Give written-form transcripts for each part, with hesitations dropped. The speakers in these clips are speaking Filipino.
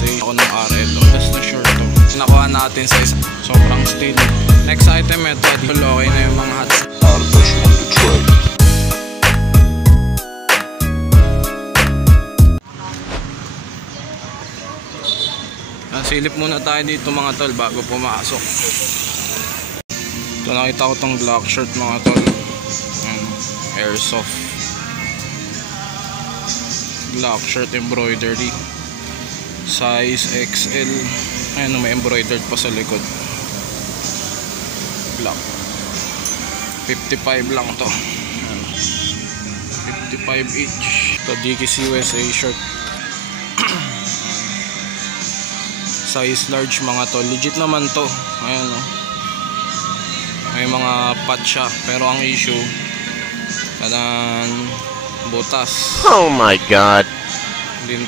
USA ako ng RL. Best na short to. Nakuha natin sa isa. Sobrang steady. Next item ito. Okay na yung mga hats. Silip muna tayo dito mga tol bago pumasok. Ito nakita ko tong black shirt mga tol. Airsoft black shirt embroidery. Size XL. Ayan, may embroidered pa sa likod. Black. 55 lang to. 55 each. Ito DKC USA shirt. Size large mga to. Legit naman to. Ayan o. May mga patch siya. Pero ang issue kanang butas. Oh my god. Din.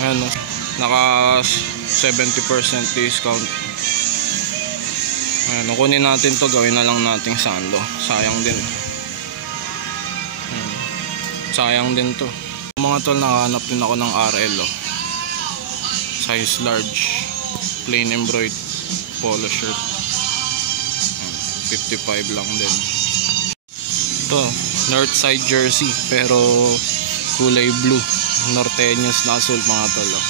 Ayan o. Naka 70% discount. Ayan. Kunin natin to. Gawin na lang nating sando. Sayang din. Sayang din to. Mga tol, nakahanap din ako ng RL o. Size large, plain embroidered polo shirt. 55 lang din. Ito, Northside jersey pero kulay blue. Norteños na azul mga tolo.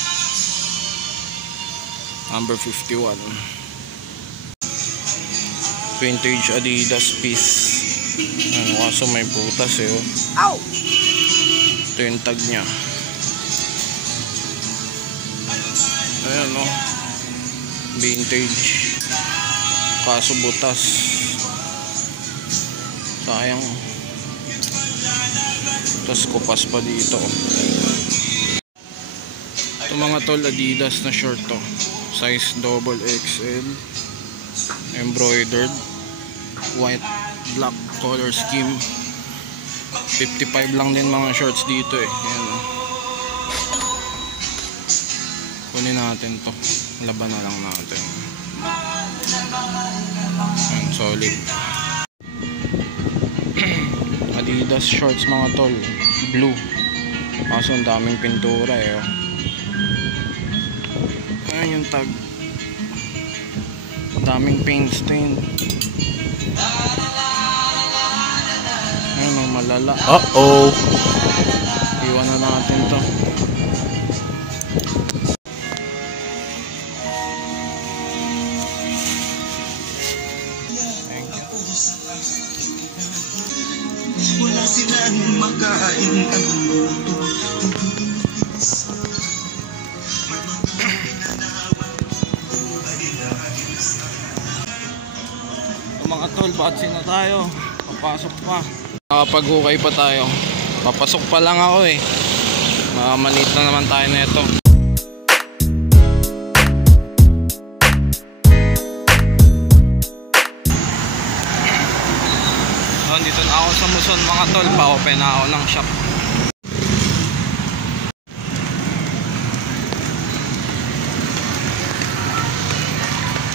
Number 51. Vintage Adidas piece. Ano kaso may butas eh. Oh. Ito yung tag nya. Ayan o, vintage, kaso butas, sayang, tas kupas pa dito. Ito mga tol, Adidas na short to, size double XL, embroidered, white black color scheme. 55 lang din mga shorts dito eh. Ayan o. Kunin natin to, laban na lang natin. Ayan, solid. Adidas shorts mga tol, blue. Kaso ang daming pintura eh. Ayan yung tag. Daming paint stain. Ayan o, malala. Uh-oh. Iwan na natin to. Wala silang makain ang luto. Mga tol, batsin na tayo. Papasok pa. Nakapag-hukay pa tayo. Papasok pa lang ako eh. Maliit na naman tayo na ito. Dito na ako sa Muson mga tol, pa-open na ako ng shop.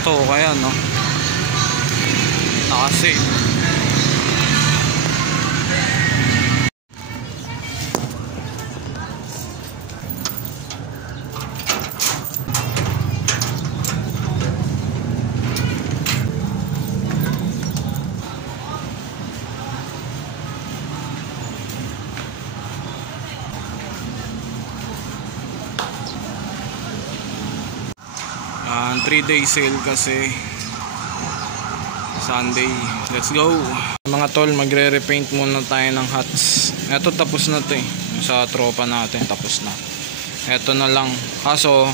Ito kaya no, nakasave. Ang 3-day sale kasi Sunday. Let's go mga tol, magre-repaint muna tayo ng hats. Eto tapos na to eh, sa tropa natin tapos na. Eto na lang, kaso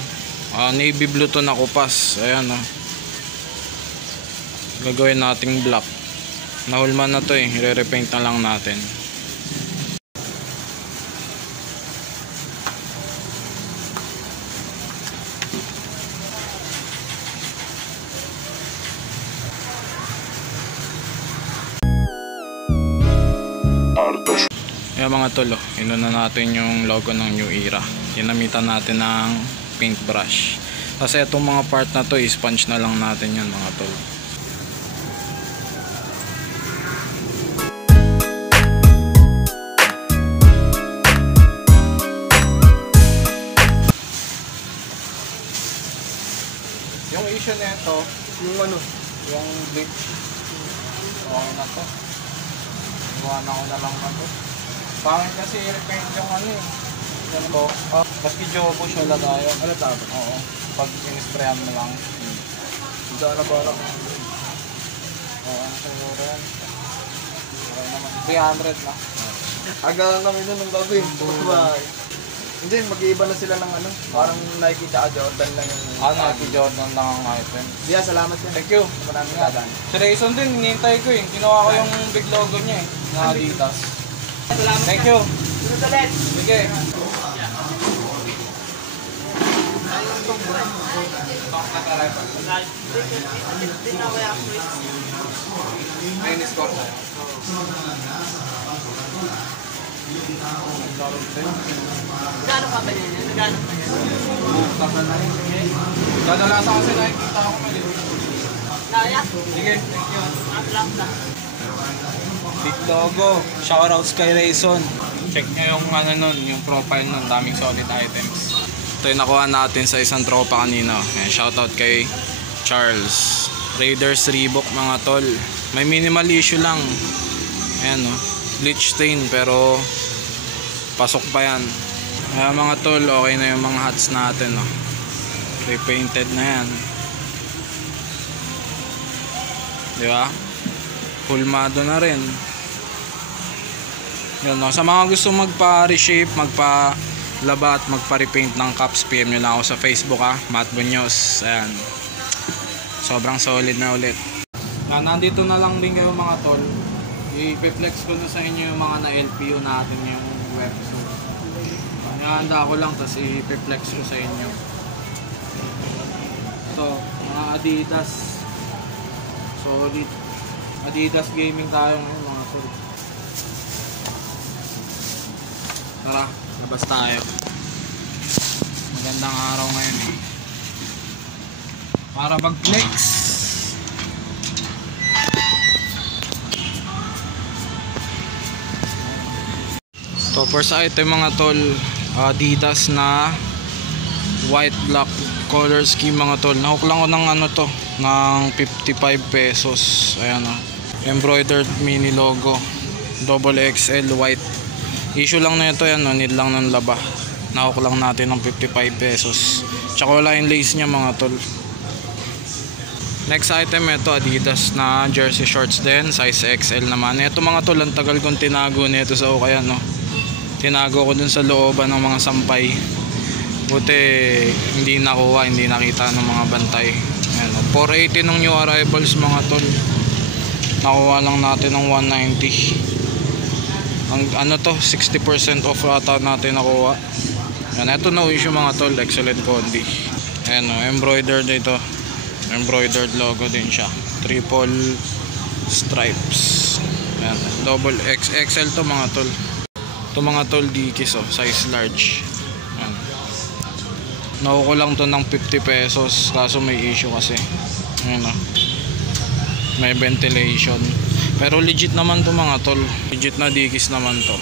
navy blue to na kupas. Ayan o, gagawin nating black. Nahulman na to eh, re-repaint na lang natin. Ayan mga tol, inuna natin yung logo ng New Era. Ginamitan natin ng paintbrush. Kasi itong mga part na to, sponge na lang natin yan mga tol. issue nito, Yung ano? yung bleach. Okay na to. Iwanan ko na lang na to. Pangit kasi i-repaint yung ano eh. Yan to. Baski jobo siya lagayan. Ano tama? Oo. Pag in-sprayan mo lang. Saan na ba lang? Oo, ano siguro yan. Okay naman. 300 na. Aga lang kami doon ng gabi. Hindi, mag-iiba na sila ng ano. Parang Nike tsaka Jordan lang yung... Nike Jordan lang ang item. Diya, salamat yan. Thank you. Maraming dadaan. Si Rayson din, hinihintay ko eh. Kinuha ko yung big logo niya eh. Na Adidas. Thank you. Sunod ulit. Sige. Tennis court na. Gano'n pa ba yan? Gano'n pa yan? Kadalasan kasi nakikita ako mali. Naya? Sige, thank you. Lang na. Big logo. Shoutouts kay Rayson. Check nyo yung ano nun, yung profile nun. Daming solid items. Ito yung nakuha natin sa isang tropa kanina. Shoutout kay Charles. Raiders Reebok mga tol. May minimal issue lang. Ayan o. Bleach stain pero pasok pa yan. Kaya mga tol, okay na yung mga hats natin. Repainted na yan. Diba? Pulmado na rin. Yun, no? Sa mga gusto magpa-reshape, magpa-laba at magpa-repaint ng caps, PM nyo lang ako sa Facebook Matt Bunyos. Ayan. Sobrang solid na ulit. Nandito na lang din kayo mga tol. I-flex ko na sa inyo yung mga na-LPU natin yung websuit. Handa ko lang tapos i-flex ko sa inyo. So, mga Adidas. Solid. Adidas gaming tayo ngayon mga tol. Tara, labas tayo. Magandang araw ngayon eh. Para mag-flex. So first item mga tol, Adidas na white black color scheme mga tol. Nahook lang ko ng ano to, ng 55 pesos. Ayan embroidered mini logo, double XL white. Issue lang na ito yan, need lang ng laba. Nahook lang natin ng 55 pesos. Tsaka wala yung lace niya mga tol. Next item ito, Adidas na jersey shorts din, size XL naman. Ito mga tol, ang tagal kong tinago nito sa Ukayan Tinago ko dun sa looban ng mga sampay. Buti hindi nakuha, hindi nakita ng mga bantay. Ayan, 480 ng new arrivals mga tol. Nakuha lang natin ng 190. Ang ano to, 60% off ata natin nakuha. Ayan, ito no issue mga tol, excellent quality. Ayan embroidered ito. Embroidered logo din siya. Triple stripes. Ayan, double XXL to mga tol. Ito mga tol, Dickies size large. Ayan. Nakuha ko lang to ng 50 pesos kaso may issue kasi. Ayan may ventilation. Pero legit naman to mga tol. Legit na Dickies naman to.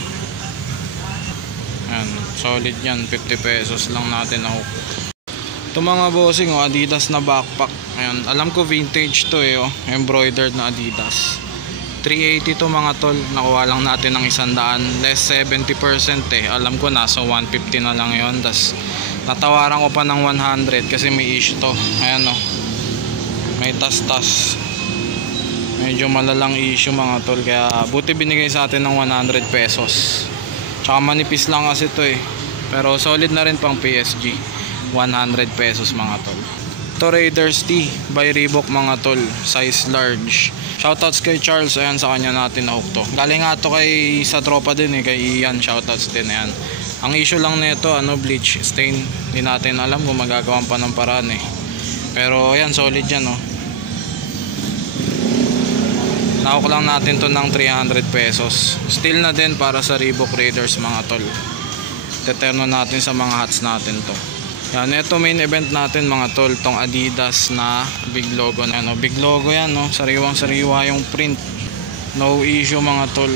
Ayan, solid yan. 50 pesos lang natin nakuha. Ito mga bossing Adidas na backpack. Ayan, alam ko vintage to embroidered na Adidas. 380 to mga tol. Nakuha lang natin ng 100. Less 70% alam ko nasa 150 na lang yon. Tas natawaran ko pa ng 100 kasi may issue to. Ayan may tas-tas. Medyo malalang issue mga tol. Kaya buti binigay sa atin ng 100 pesos. Tsaka manipis lang kasi to pero solid na rin pang PSG. 100 pesos mga tol. Ito Raiders T by Reebok mga tol, size large. Shoutouts kay Charles, ayan sa kanya natin nahook to. Galing nga to kay sa tropa din kay Ian, shoutouts din ayan. Ang issue lang nito bleach stain. Hindi natin alam kung magagawan pa ng paraan Pero ayan solid yan Nahook lang natin to ng 300 pesos. Still na din para sa Reebok Raiders mga tol. Teterno natin sa mga hats natin to. Yan, ito main event natin mga tol, tong Adidas na big logo na big logo yan sariwang sariwa yung print. No issue mga tol.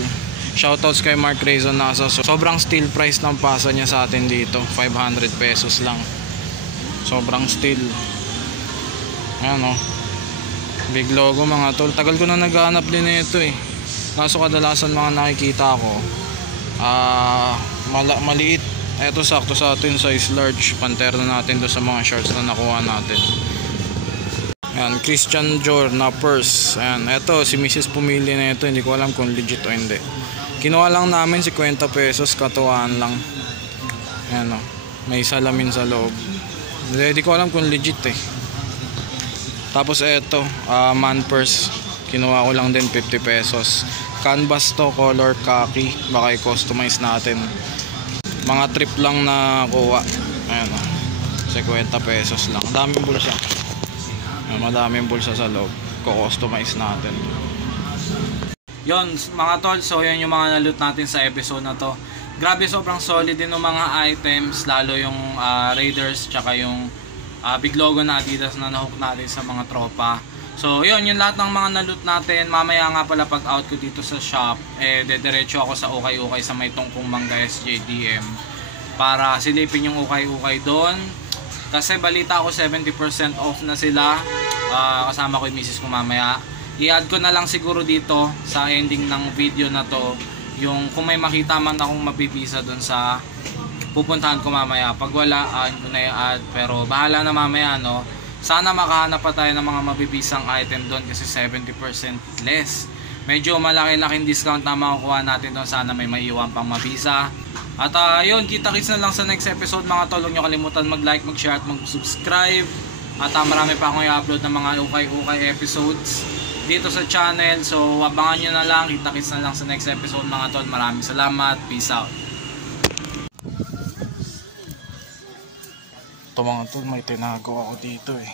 Shoutouts kay Mark Rayson nasa. Sobrang steal price ng pasa niya sa atin dito, 500 pesos lang. Sobrang steal. Ayan o. Big logo mga tol. Tagal ko na naghahanap din nito eh. Kaso kadalasan mga nakikita ko maliit. Ito sakto sa atin, size large. Pantera natin do sa mga shorts na nakuha natin. Ayan, Christian Dior na purse. Ayan, ito si Mrs. pumili na ito. Hindi ko alam kung legit o hindi. Kinuha lang namin 50 pesos, katuwaan lang. Ayan o, may salamin sa loob. Hindi ko alam kung legit eh. Tapos ito, man purse. Kinuha ko lang din 50 pesos. Canvas to, color khaki. Baka i-customize natin. Mga trip lang na kuha. Ayan o, 50 pesos lang. Daming bulsa. Ayan, madaming bulsa sa loob. Ko-customize natin. Yon mga tol, so yan yung mga na-loot natin sa episode na to. Grabe, sobrang solid din ng mga items. Lalo yung Raiders, tsaka yung big logo na Adidas na nahook natin sa mga tropa. So yun, yung lahat ng mga na-loot natin. Mamaya nga pala pag out ko dito sa shop, dediretso ako sa ukay-ukay sa may tungkong Mangga SJDM para silipin yung ukay-ukay doon. Kasi balita ko 70% off na sila. Kasama ko yung misis ko mamaya. I-add ko na lang siguro dito sa ending ng video na to yung kung may makita man akong mabibisa doon sa pupuntahan ko mamaya. Pag wala, ko na i-add. Pero bahala na mamaya, no? Sana makahanap pa tayo ng mga mabibisang item doon kasi 70% less. Medyo malaki-laking discount na makukuha natin doon. Sana may maiiwan pang mabisa. At yun, kita-kits na lang sa next episode mga tol. Huwag nyo kalimutan mag-like, mag-share at mag-subscribe. At marami pa akong i-upload ng mga ukay-ukay episodes dito sa channel. So abangan nyo na lang. Kita-kits na lang sa next episode mga tol. Maraming salamat. Peace out. Ito mga tol, may tinago ako dito eh.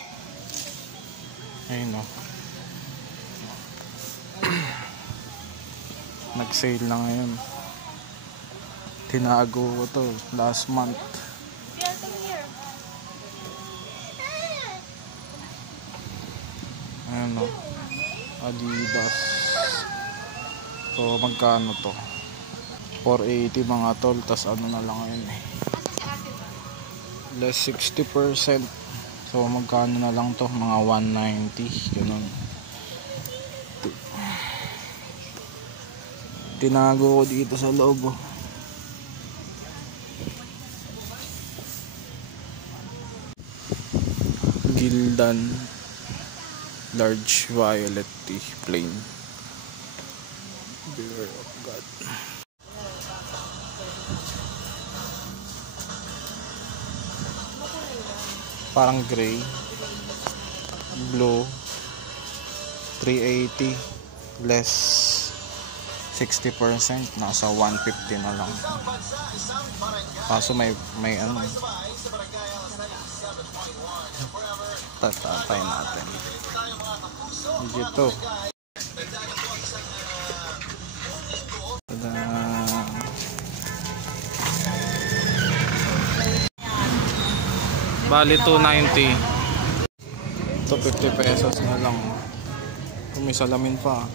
Ayun o. Nag-sale na ngayon. Tinago ko to last month. Ayun o. Adidas. So magkano to? 480 mga tol. Tas ano na lang ngayon eh, less 60%. So magkano na lang to? Mga 190. Ganun. Tinago ko dito sa loob oh. Gildan large violet tee plain. Beware of God. Parang gray, blue, 380 less 60%, nasa 150 na lang. Kaso may ano, tatapay natin dito. Bali 290. Ito 50 pesos na lang. Kung may salamin pa.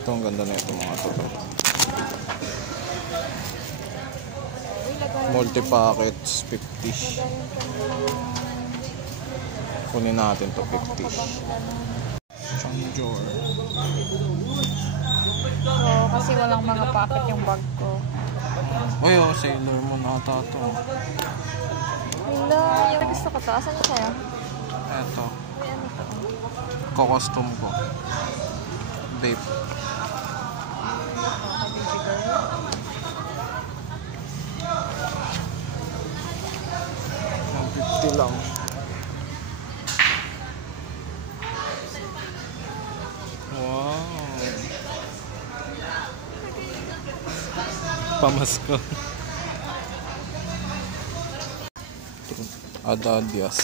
Ito ang ganda na ito mga to. Multi packets 50. Kunin natin to 50. Chanjor. So, kasi walang mga packet yung bag ko. Uy, oh, Sailor Moon ata to. Wala, yung gusto ko to. Asan yung sa'yo? Eto. Uy, ano to? Ko-costume ko. Babe. Ang 50 lang. Wow. Pamasko. Adidas.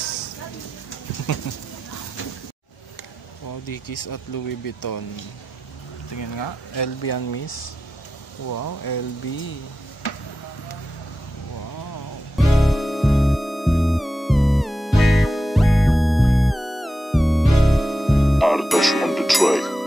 Wow, Dickies at Louis Vuitton. Tingnan nga, LB yan miss. Wow, LB. Wow. Artosh on the track.